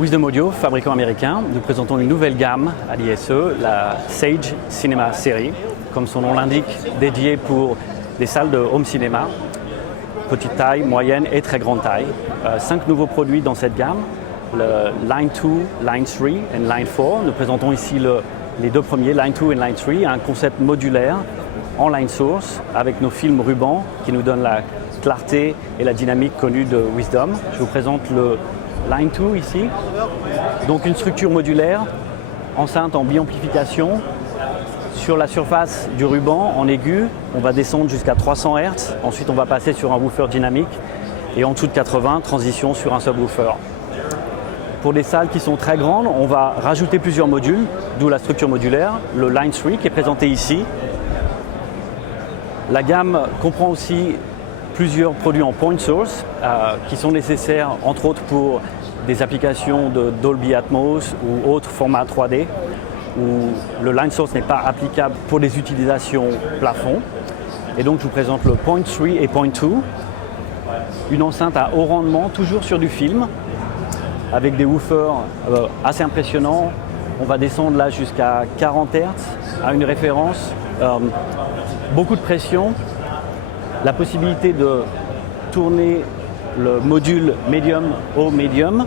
Wisdom Audio, fabricant américain, nous présentons une nouvelle gamme à l'ISE, la Sage Cinema Series, comme son nom l'indique, dédiée pour des salles de home cinéma, petite taille, moyenne et très grande taille. 5 nouveaux produits dans cette gamme, le Line 2, Line 3 et Line 4. Nous présentons ici les deux premiers, Line 2 et Line 3, un concept modulaire en line source avec nos films ruban qui nous donnent la clarté et la dynamique connue de Wisdom. Je vous présente le Line 2 ici, donc une structure modulaire, enceinte en biamplification. Sur la surface du ruban en aigu, on va descendre jusqu'à 300 Hz, ensuite on va passer sur un woofer dynamique et en dessous de 80, transition sur un subwoofer. Pour des salles qui sont très grandes, on va rajouter plusieurs modules, d'où la structure modulaire, le Line 3 qui est présenté ici. La gamme comprend aussi plusieurs produits en point source qui sont nécessaires entre autres pour des applications de Dolby Atmos ou autres formats 3D où le line source n'est pas applicable pour des utilisations plafond. Et donc je vous présente le Point 3 et Point 2, une enceinte à haut rendement, toujours sur du film, avec des woofers assez impressionnants. On va descendre là jusqu'à 40 Hz à une référence, beaucoup de pression, la possibilité de tourner le module médium au médium,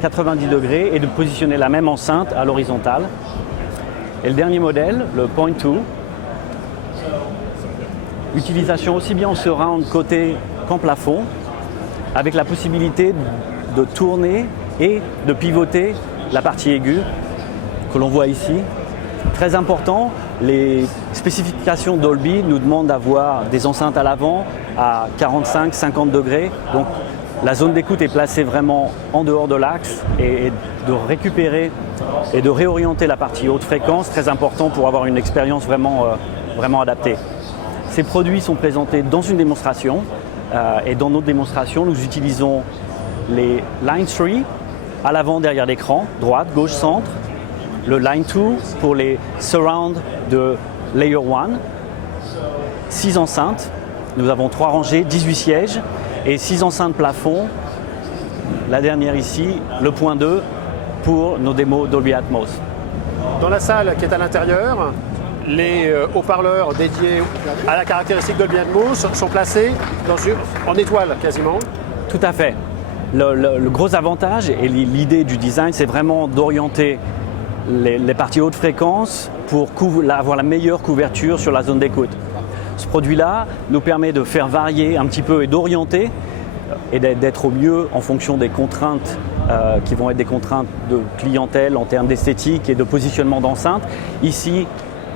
90 degrés, et de positionner la même enceinte à l'horizontale. Et le dernier modèle, le Point 2, utilisation aussi bien en surround côté qu'en plafond, avec la possibilité de tourner et de pivoter la partie aiguë que l'on voit ici. Très important, les spécifications Dolby nous demandent d'avoir des enceintes à l'avant à 45-50 degrés. Donc la zone d'écoute est placée vraiment en dehors de l'axe et de récupérer et de réorienter la partie haute fréquence, très important pour avoir une expérience vraiment adaptée. Ces produits sont présentés dans une démonstration et dans notre démonstration, nous utilisons les Line 3 à l'avant derrière l'écran, droite, gauche, centre. Le Line 2 pour les surround de Layer 1, 6 enceintes, nous avons 3 rangées, 18 sièges et 6 enceintes plafond. La dernière ici, le Point 2 pour nos démos Dolby Atmos. Dans la salle qui est à l'intérieur, les haut-parleurs dédiés à la caractéristique Dolby Atmos sont placés en étoile quasiment. Tout à fait. Le gros avantage et l'idée du design, c'est vraiment d'orienter les parties haute fréquence pour avoir la meilleure couverture sur la zone d'écoute. Ce produit-là nous permet de faire varier un petit peu et d'orienter et d'être au mieux en fonction des contraintes qui vont être des contraintes de clientèle en termes d'esthétique et de positionnement d'enceinte. Ici,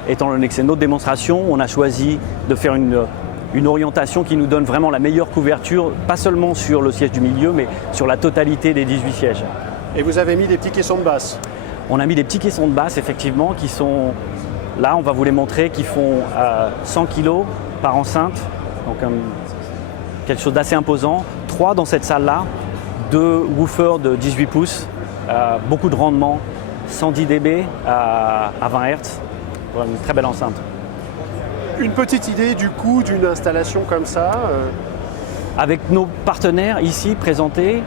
étant donné que c'est notre démonstration, on a choisi de faire une orientation qui nous donne vraiment la meilleure couverture, pas seulement sur le siège du milieu, mais sur la totalité des 18 sièges. Et vous avez mis des petits caissons de basse? On a mis des petits caissons de basse, effectivement, qui sont, là, on va vous les montrer, qui font 100 kg par enceinte, donc quelque chose d'assez imposant. 3 dans cette salle-là, 2 woofers de 18 pouces, beaucoup de rendement, 110 dB à 20 Hz, une très belle enceinte. Une petite idée du coût d'une installation comme ça Avec nos partenaires ici présentés,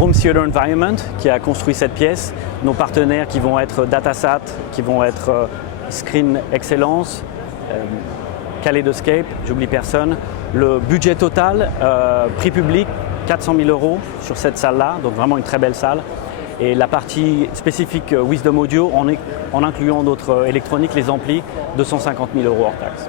Home Theater Environment qui a construit cette pièce, nos partenaires qui vont être Datasat, qui vont être Screen Excellence, Kaleidoscape, j'oublie personne. Le budget total, prix public, 400 000 € sur cette salle-là, donc vraiment une très belle salle. Et la partie spécifique Wisdom Audio, en incluant notre électronique, les amplis, 250 000 € hors taxe.